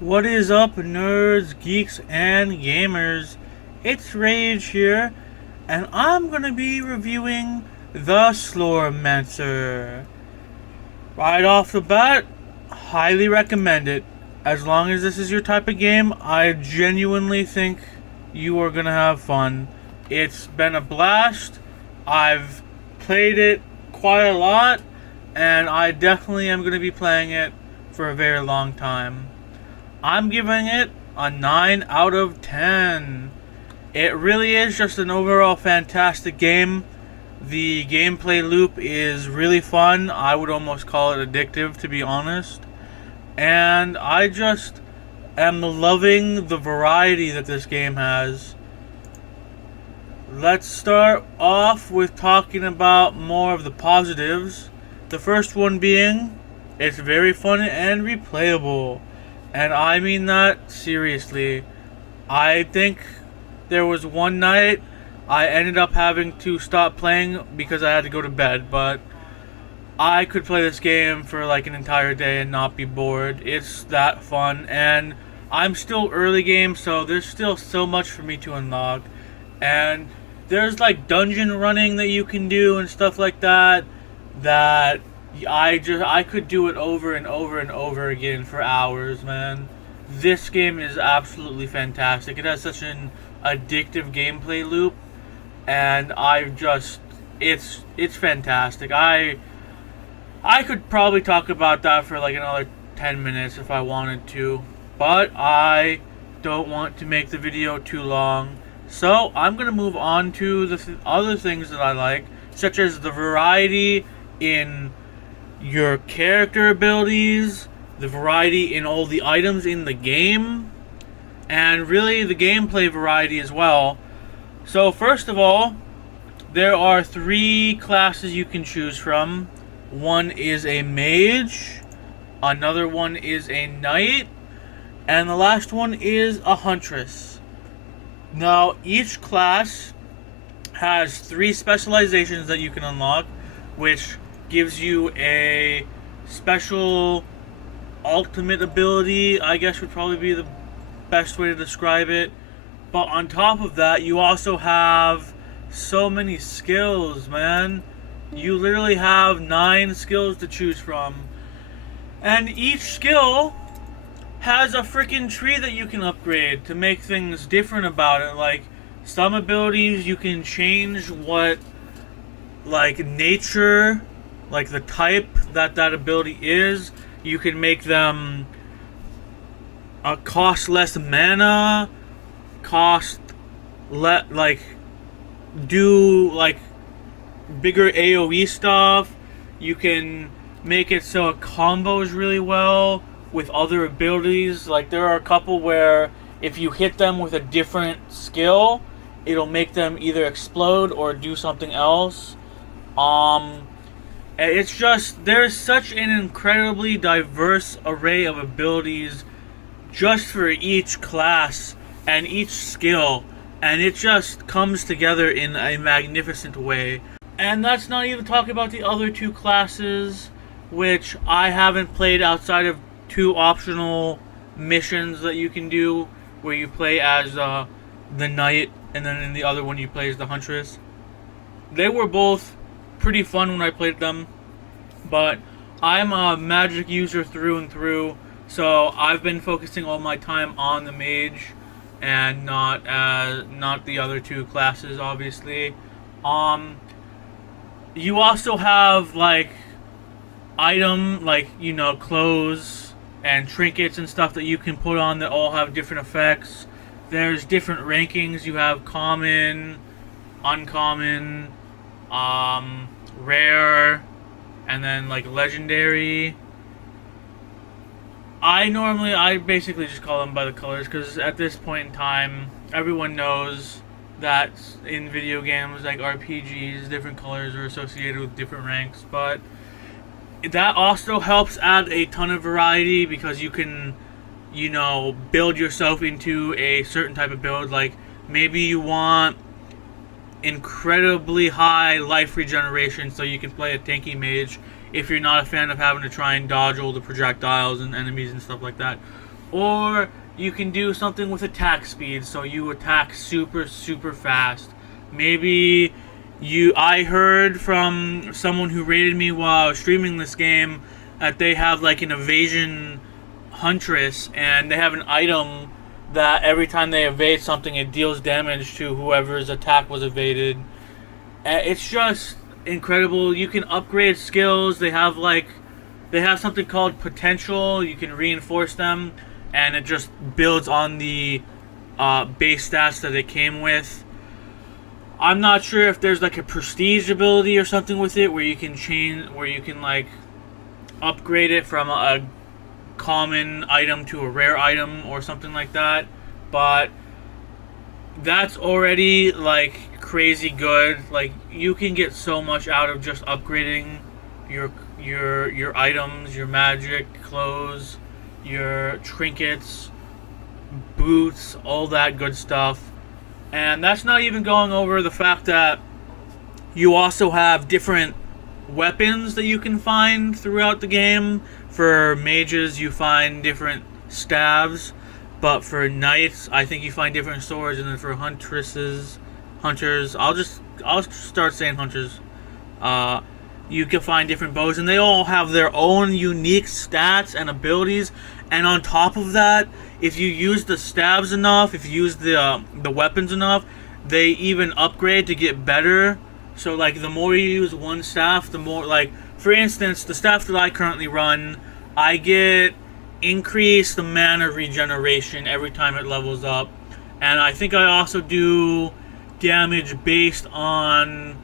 What is up, nerds, geeks, and gamers? It's Rage here, and I'm gonna be reviewing the Slormancer. Right off the bat, highly recommend it. As long as this is your type of game, I genuinely think you are gonna have fun. It's been a blast. I've played it quite a lot, and I definitely am gonna be playing it for a very long time. I'm giving it a 9 out of 10. It really is just an overall fantastic game. The gameplay loop is really fun. I would almost call it addictive, to be honest. And I just am loving the variety that this game has. Let's start off with talking about more of the positives. The first one being, it's very fun and replayable. And I mean that seriously. I think there was one night I ended up having to stop playing because I had to go to bed, but I could play this game for like an entire day and not be bored. It's that fun, and I'm still early game, so there's still so much for me to unlock. And there's like dungeon running that you can do and stuff like that that I could do it over and over and over again for hours, man. This game is absolutely fantastic. It has such an addictive gameplay loop, and it's fantastic. I could probably talk about that for like another 10 minutes if I wanted to, but I don't want to make the video too long. So I'm going to move on to the other things that I like, such as the variety in your character abilities, the variety in all the items in the game, and really the gameplay variety as well. So first of all, there are 3 classes you can choose from. One is a mage, another one is a knight, and the last one is a huntress. Now, each class has 3 specializations that you can unlock, which gives you a special ultimate ability, I guess would probably be the best way to describe it. But on top of that, you also have so many skills, man. You literally have 9 skills to choose from. And each skill has a freaking tree that you can upgrade to make things different about it. Like, some abilities you can change what, like, nature, like the type that ability is. You can make them cost less mana, like do like bigger AoE stuff. You can make it so it combos really well with other abilities. Like, there are a couple where if you hit them with a different skill, it'll make them either explode or do something else. It's just, there's such an incredibly diverse array of abilities just for each class and each skill, and it just comes together in a magnificent way. And that's not even talking about the other 2 classes, which I haven't played outside of 2 optional missions that you can do, where you play as the knight, and then in the other one you play as the huntress. They were both pretty fun when I played them, but I'm a magic user through and through, so I've been focusing all my time on the mage and not the other 2 classes, obviously. You also have like clothes and trinkets and stuff that you can put on that all have different effects. There's different rankings. You have common, uncommon, rare, and then like legendary. I basically just call them by the colors, because at this point in time, everyone knows that in video games like RPGs, different colors are associated with different ranks. But that also helps add a ton of variety, because you can, build yourself into a certain type of build. Like, maybe you want incredibly high life regeneration, so you can play a tanky mage if you're not a fan of having to try and dodge all the projectiles and enemies and stuff like that. Or you can do something with attack speed, so you attack super, super fast. Maybe I heard from someone who rated me while I was streaming this game that they have like an evasion huntress, and they have an item that every time they evade something, it deals damage to whoever's attack was evaded. It's just incredible. You can upgrade skills. They have something called potential. You can reinforce them, and it just builds on the base stats that it came with. I'm not sure if there's like a prestige ability or something with it where you can like upgrade it from a common item to a rare item or something like that. But that's already like crazy good. Like you can get so much out of just upgrading your items, your magic, clothes, your trinkets, boots, all that good stuff. And that's not even going over the fact that you also have different weapons that you can find throughout the game. For mages, you find different staves, but for knights, I think you find different swords, and then for hunters, I'll start saying hunters. You can find different bows, and they all have their own unique stats and abilities. And on top of that, if you use the stabs enough, if you use the weapons enough, they even upgrade to get better. So like the more you use one staff, the more, like for instance, the staff that I currently run, I get increased the mana regeneration every time it levels up, and I think I also do damage based on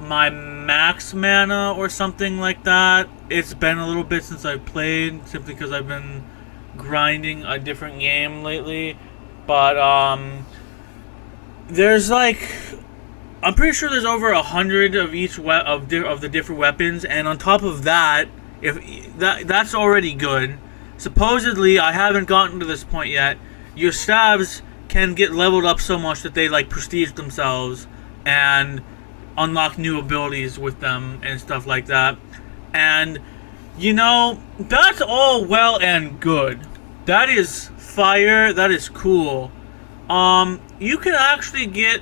my max mana or something like that. It's been a little bit since I've played, simply because I've been grinding a different game lately. But there's like, I'm pretty sure there's over 100 of each of the different weapons, and on top of that, if that's already good. Supposedly, I haven't gotten to this point yet. Your stabs can get leveled up so much that they like prestige themselves and unlock new abilities with them and stuff like that. And you know, that's all well and good. That is fire. That is cool. You can actually get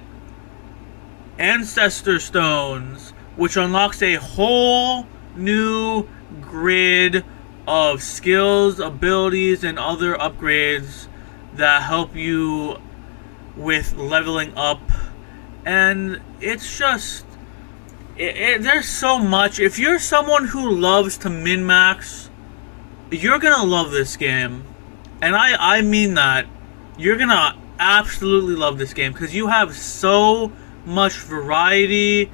Ancestor Stones, which unlocks a whole new grid of skills, abilities, and other upgrades that help you with leveling up. And it's just, there's so much. If you're someone who loves to min-max, you're gonna love this game. And I mean that. You're gonna absolutely love this game, because you have so much variety.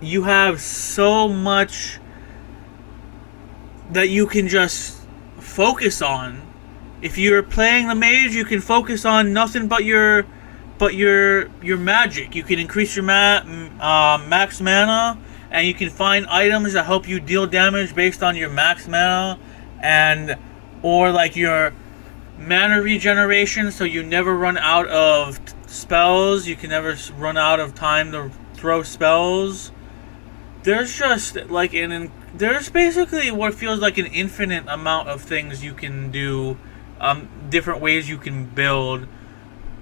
You have so much that you can just focus on. If you're playing the mage, you can focus on nothing but your magic. You can increase your max mana, and you can find items that help you deal damage based on your max mana, and or like your mana regeneration, so you never run out of spells. You can never run out of time to throw spells. There's just like there's basically what feels like an infinite amount of things you can do, different ways you can build,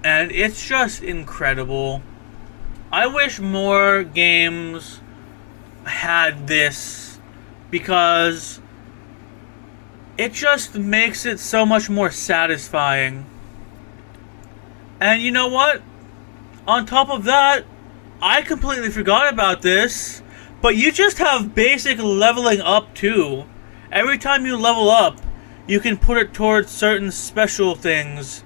and it's just incredible. I wish more games had this, because it just makes it so much more satisfying. And you know what? On top of that, I completely forgot about this, but you just have basic leveling up too. Every time you level up, you can put it towards certain special things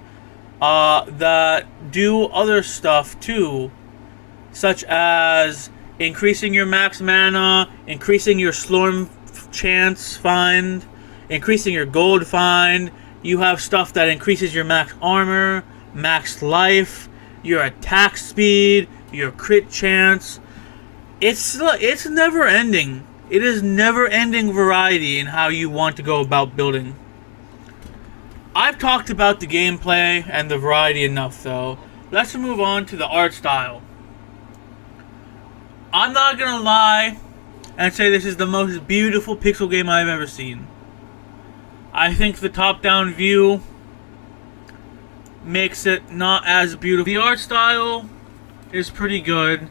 that do other stuff too, such as increasing your max mana, increasing your Slorm chance find, increasing your gold find. You have stuff that increases your max armor, max life, your attack speed, your crit chance. It's never ending. It is never ending variety in how you want to go about building. I've talked about the gameplay and the variety enough, though. Let's move on to the art style. I'm not gonna lie and say this is the most beautiful pixel game I've ever seen. I think the top-down view makes it not as beautiful. The art style is pretty good.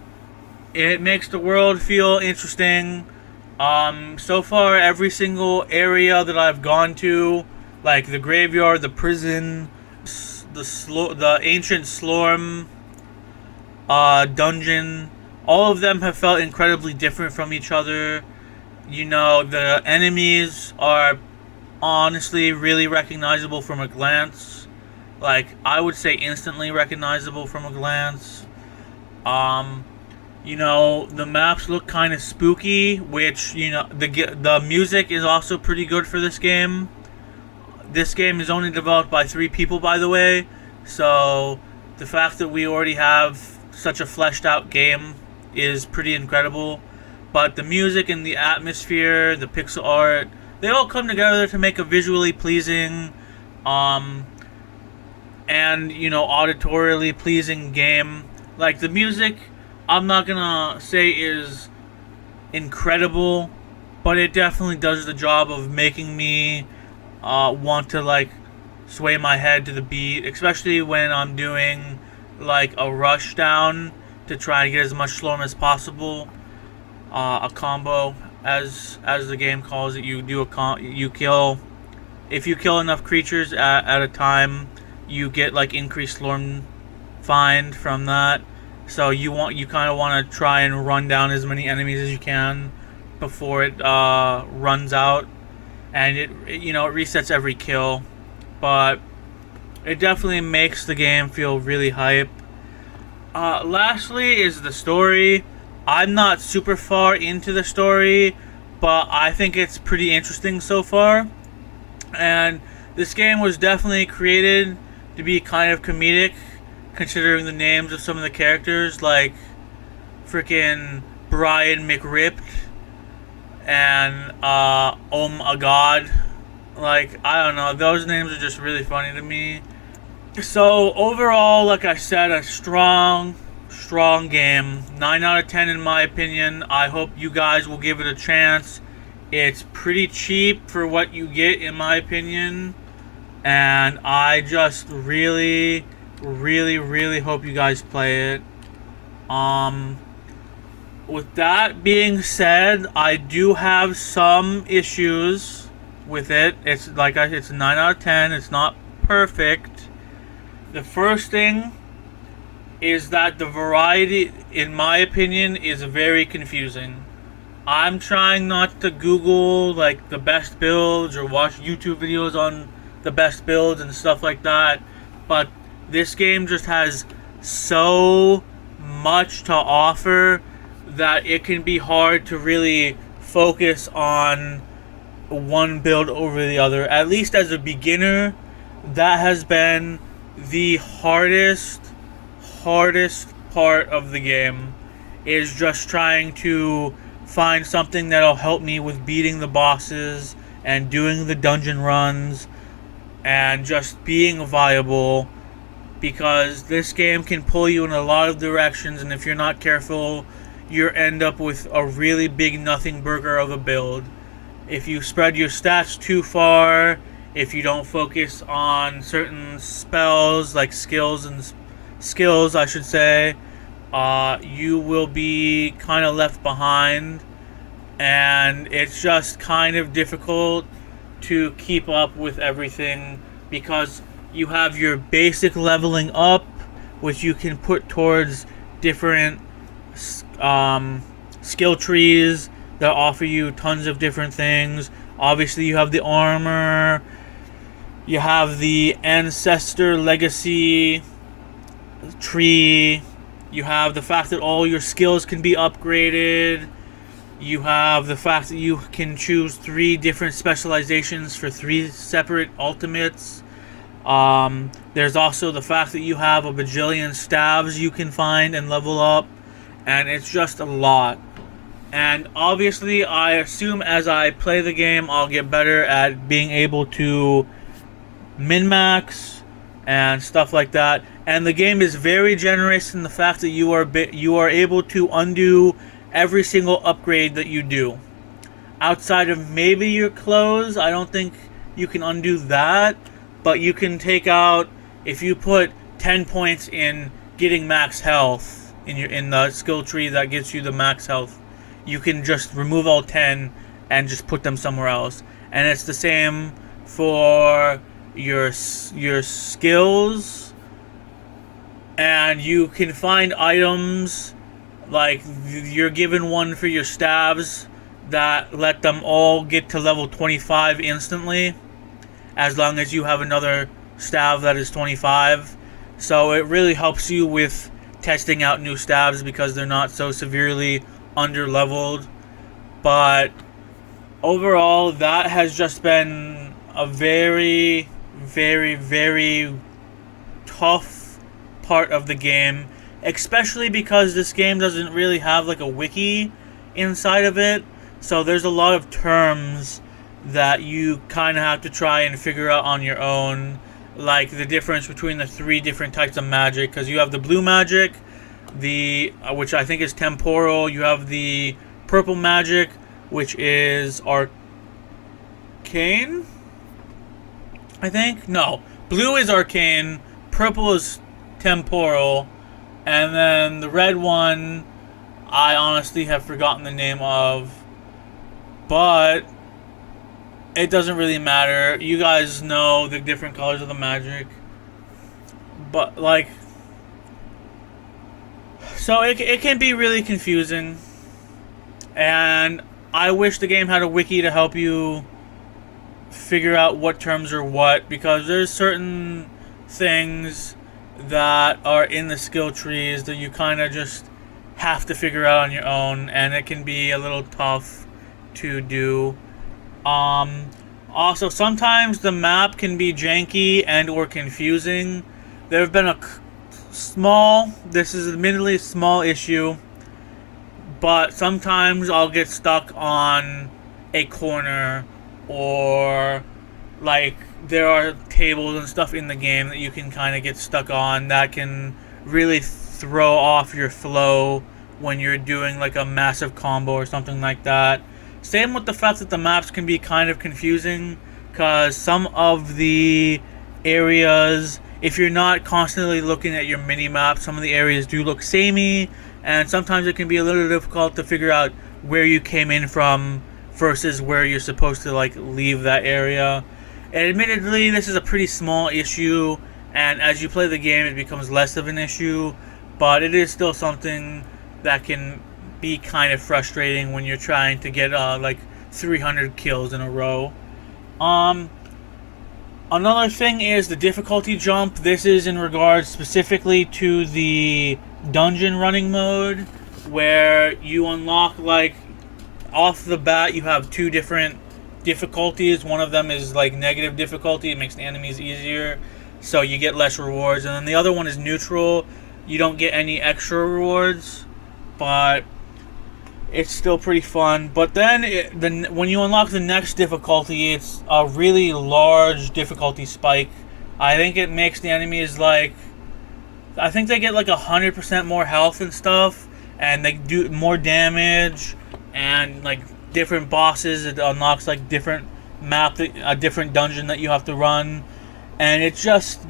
It makes the world feel interesting. So far, every single area that I've gone to, like the graveyard, the prison, the ancient Slorm dungeon, all of them have felt incredibly different from each other. You know, the enemies are honestly really recognizable from a glance. Like, I would say instantly recognizable from a glance. You know, the maps look kind of spooky, which, you know, the music is also pretty good for this game. This game is only developed by 3 people, by the way, so the fact that we already have such a fleshed out game is pretty incredible. But the music and the atmosphere, the pixel art, they all come together to make a visually pleasing, and, you know, auditorially pleasing game. Like, the music, I'm not gonna say is incredible, but it definitely does the job of making me want to, like, sway my head to the beat, especially when I'm doing like a rush down to try and get as much Slorm as possible. A combo, as the game calls it. You do you kill, if you kill enough creatures at a time, you get like increased Slorm find from that. So you kind of want to try and run down as many enemies as you can before it runs out, and it resets every kill, but it definitely makes the game feel really hype. Lastly is the story. I'm not super far into the story, but I think it's pretty interesting so far. And this game was definitely created to be kind of comedic, considering the names of some of the characters, like freaking Brian McRipped and a God. Like, I don't know, those names are just really funny to me. So overall, like I said, a strong game. 9 out of 10 in my opinion. I hope you guys will give it a chance. It's pretty cheap for what you get, in my opinion, and I just really hope you guys play it. With that being said, I do have some issues with it. It's it's a 9 out of 10. It's not perfect. The first thing is that the variety, in my opinion, is very confusing. I'm trying not to Google like the best builds or watch YouTube videos on the best builds and stuff like that, but this game just has so much to offer that it can be hard to really focus on one build over the other. At least as a beginner, that has been the hardest part of the game, is just trying to find something that'll help me with beating the bosses and doing the dungeon runs and just being viable, because this game can pull you in a lot of directions, and if you're not careful, you end up with a really big nothing burger of a build. If you spread your stats too far, if you don't focus on certain spells, like skills, I should say, you will be kind of left behind, and it's just kind of difficult to keep up with everything, because you have your basic leveling up, which you can put towards different skill trees that offer you tons of different things. Obviously, you have the armor, you have the ancestor legacy tree, you have the fact that all your skills can be upgraded, you have the fact that you can choose 3 different specializations for 3 separate ultimates. There's also the fact that you have a bajillion staves you can find and level up, and it's just a lot. And obviously, I assume as I play the game, I'll get better at being able to min-max and stuff like that. And the game is very generous in the fact that you are able to undo every single upgrade that you do. Outside of maybe your clothes, I don't think you can undo that, but you can take out, if you put 10 points in getting max health in the skill tree that gets you the max health, you can just remove all 10 and just put them somewhere else. And it's the same for your skills, and you can find items like you're given one for your stabs that let them all get to level 25 instantly, as long as you have another stab that is 25. So it really helps you with testing out new stabs because they're not so severely under leveled. But overall, that has just been a very, very, very tough part of the game, especially because this game doesn't really have like a wiki inside of it. So there's a lot of terms that you kind of have to try and figure out on your own, like the difference between the 3 different types of magic, because you have the blue magic, which I think is temporal. You have the purple magic, which is arcane, I think. No, blue is arcane, purple is temporal, and then the red one I honestly have forgotten the name of, but it doesn't really matter. You guys know the different colors of the magic. But, like, so it can be really confusing. And I wish the game had a wiki to help you figure out what terms are what, because there's certain things that are in the skill trees that you kind of just have to figure out on your own, and it can be a little tough to do. Also, sometimes the map can be janky and or confusing. There have been this is admittedly a small issue, but sometimes I'll get stuck on a corner, or like there are tables and stuff in the game that you can kind of get stuck on that can really throw off your flow when you're doing like a massive combo or something like that. Same with the fact that the maps can be kind of confusing, because some of the areas, if you're not constantly looking at your mini-map, some of the areas do look samey, and sometimes it can be a little difficult to figure out where you came in from versus where you're supposed to like leave that area. And admittedly, this is a pretty small issue, and as you play the game it becomes less of an issue, but it is still something that can be kind of frustrating when you're trying to get like 300 kills in a row. Another thing is the difficulty jump. This is in regards specifically to the dungeon running mode, where you unlock, like, off the bat you have 2 different difficulties. One of them is like negative difficulty, it makes the enemies easier, so you get less rewards, and then the other one is neutral. You don't get any extra rewards, but it's still pretty fun. But then when you unlock the next difficulty, it's a really large difficulty spike. I think it makes the enemies like, I think they get like 100% more health and stuff, and they do more damage, and like different bosses, it unlocks like different a different dungeon that you have to run, and it's just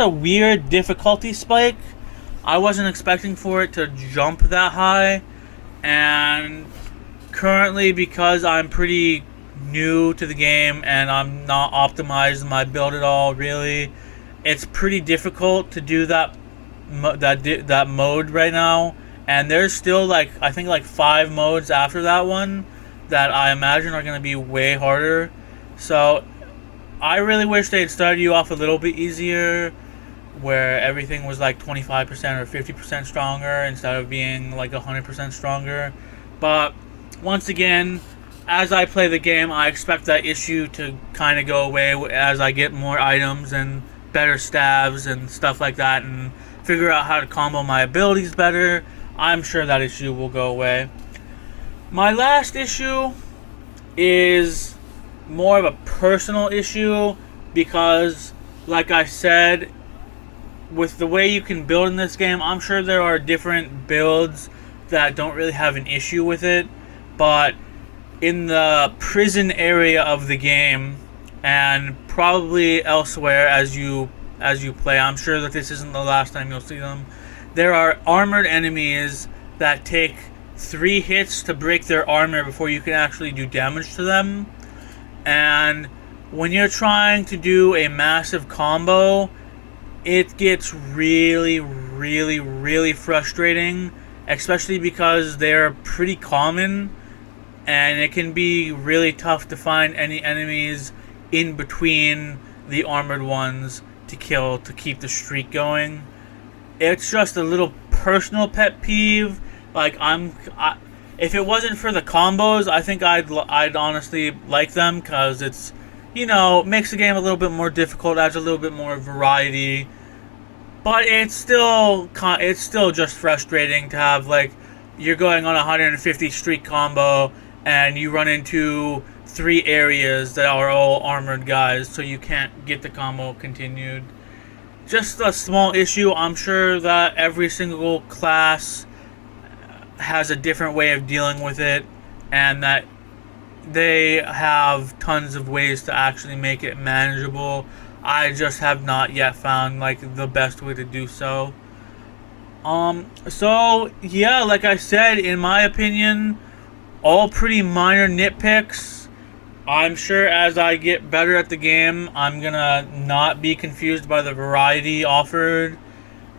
a weird difficulty spike. I wasn't expecting for it to jump that high, and currently, because I'm pretty new to the game and I'm not optimized in my build at all, really, it's pretty difficult to do that mode right now. And there's still like, I think like 5 modes after that one that I imagine are going to be way harder. So I really wish they had started you off a little bit easier, where everything was like 25% or 50% stronger instead of being like 100% stronger. But once again, as I play the game, I expect that issue to kind of go away as I get more items and better stabs and stuff like that, and figure out how to combo my abilities better. I'm sure that issue will go away. My last issue is more of a personal issue, because like I said, with the way you can build in this game, I'm sure there are different builds that don't really have an issue with it, but in the prison area of the game, and probably elsewhere as you play. I'm sure that this isn't the last time you'll see them. There are armored enemies that take 3 hits to break their armor before you can actually do damage to them. And when you're trying to do a massive combo, it gets really, really, really frustrating, especially because they're pretty common, and it can be really tough to find any enemies in between the armored ones to kill to keep the streak going. It's just a little personal pet peeve. Like if it wasn't for the combos, I think I'd honestly like them, because it's, you know, makes the game a little bit more difficult, adds a little bit more variety. But it's still just frustrating to have, like, you're going on a 150 streak combo and you run into 3 areas that are all armored guys, so you can't get the combo continued. Just a small issue. I'm sure that every single class has a different way of dealing with it, and that they have tons of ways to actually make it manageable. I just have not yet found, like, the best way to do so. So yeah, like I said, in my opinion, all pretty minor nitpicks. I'm sure as I get better at the game, I'm gonna not be confused by the variety offered.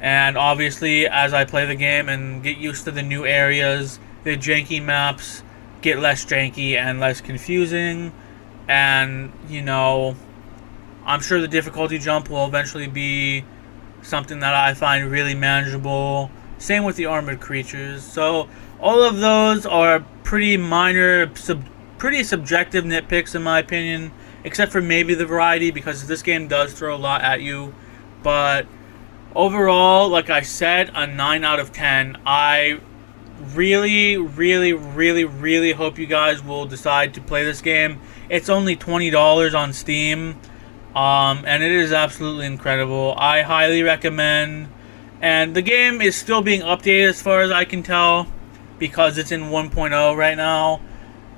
And obviously, as I play the game and get used to the new areas, the janky maps get less janky and less confusing. And, you know, I'm sure the difficulty jump will eventually be something that I find really manageable. Same with the armored creatures. So all of those are pretty minor, pretty subjective nitpicks in my opinion, except for maybe the variety, because this game does throw a lot at you. But overall, like I said, a 9 out of 10. I really, really, really, really hope you guys will decide to play this game. It's only $20 on Steam. And it is absolutely incredible. I highly recommend. And the game is still being updated as far as I can tell, because it's in 1.0 right now.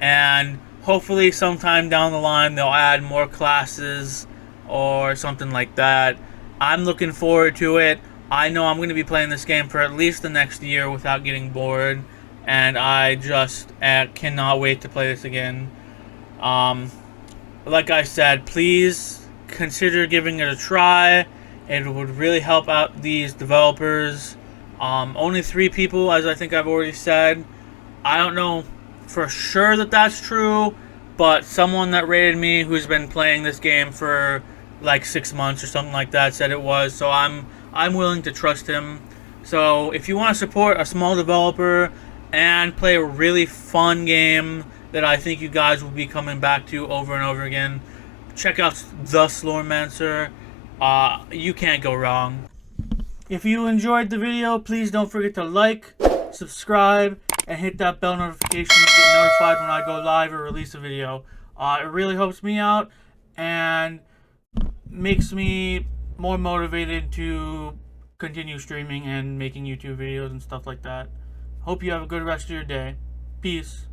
And hopefully sometime down the line they'll add more classes or something like that. I'm looking forward to it. I know I'm going to be playing this game for at least the next year without getting bored. And I just cannot wait to play this again. Like I said, please consider giving it a try. It would really help out these developers. Only 3 people, as I think I've already said. I don't know for sure that that's true, but someone that rated me who's been playing this game for like 6 months or something like that said it was. So I'm willing to trust him. So if you want to support a small developer and play a really fun game that I think you guys will be coming back to over and over again, check out the Slormancer. You can't go wrong. If you enjoyed the video, please don't forget to like, subscribe, and hit that bell notification to get notified when I go live or release a video. It really helps me out and makes me more motivated to continue streaming and making YouTube videos and stuff like that. Hope you have a good rest of your day. Peace.